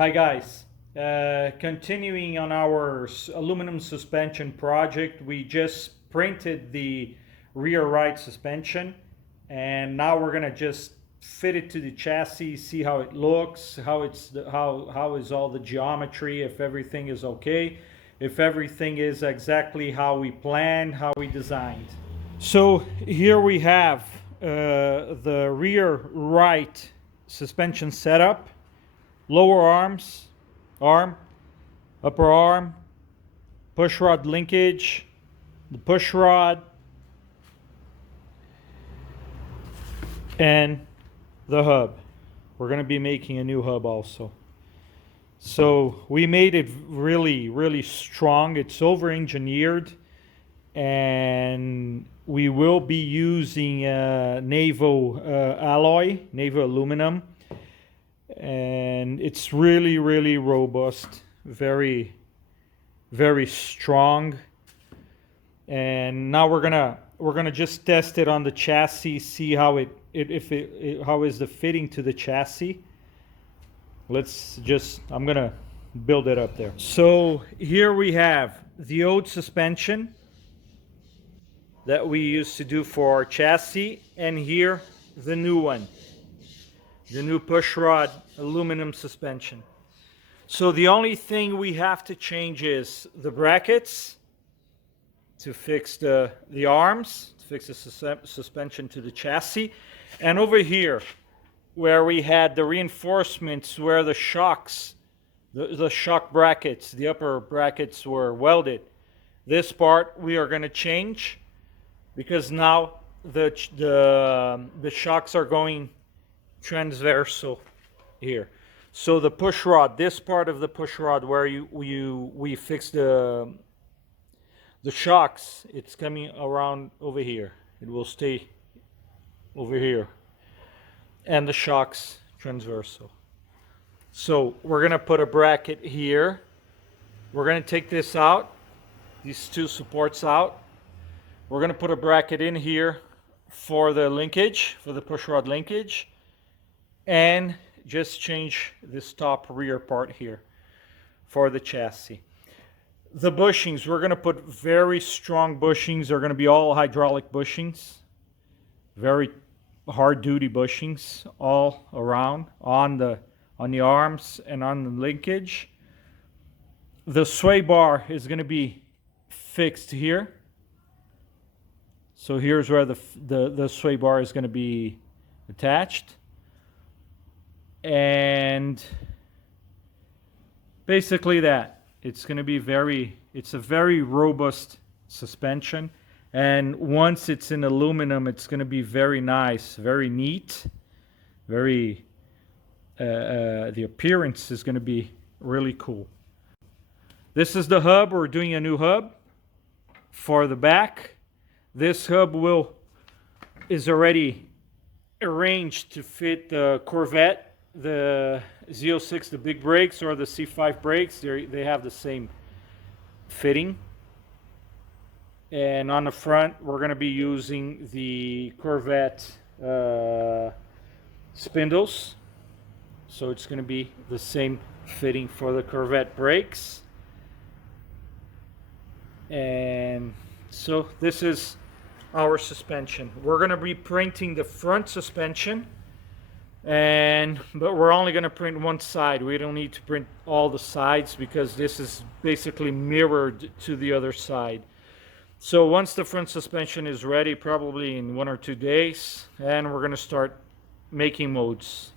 Hi guys, continuing on our aluminum suspension project, we just printed the rear right suspension and now we're gonna just fit it to the chassis, see how it looks, how is all the geometry, if everything is okay, if everything is exactly how we planned, how we designed. So here we have the rear right suspension setup. Lower arm, upper arm, push rod linkage, the push rod, and the hub. We're going to be making a new hub also. So we made it really strong. It's over engineered, and we will be using Naval alloy, Naval aluminum, and it's really robust, very strong. And now we're gonna just test it on the chassis, see how how is the fitting to the chassis. I'm gonna build it up there. So here we have the old suspension that we used to do for our chassis, and here the new one, the new pushrod aluminum suspension. So the only thing we have to change is the brackets to fix the arms, to fix the suspension to the chassis. And over here, where we had the reinforcements, where the shocks, the shock brackets, the upper brackets were welded, this part we are going to change, because now the shocks are going transversal here. So the push rod, this part of the push rod where we fix the shocks, it's coming around over here. It will stay over here, and the shocks transversal. So we're gonna put a bracket here. We're gonna take this out, these two supports out. We're gonna put a bracket in here for the linkage, for the push rod linkage, and just change this top rear part here for the chassis. The bushings, we're going to put very strong bushings. They're going to be all hydraulic bushings, very hard duty bushings all around on the arms and on the linkage. The sway bar is going to be fixed here. So here's where the sway bar is going to be attached. And basically that. It's going to be it's a very robust suspension. And once it's in aluminum, it's going to be very nice, very neat, the appearance is going to be really cool. This is the hub. We're doing a new hub for the back. This hub is already arranged to fit the Corvette, the Z06, the big brakes, or the C5 brakes. They have the same fitting. And on the front, we're going to be using the Corvette spindles. So it's going to be the same fitting for the Corvette brakes. And so this is our suspension. We're going to be printing the front suspension, but we're only going to print one side. We don't need to print all the sides because this is basically mirrored to the other side. So once the front suspension is ready, probably in 1 or 2 days, and we're going to start making modes.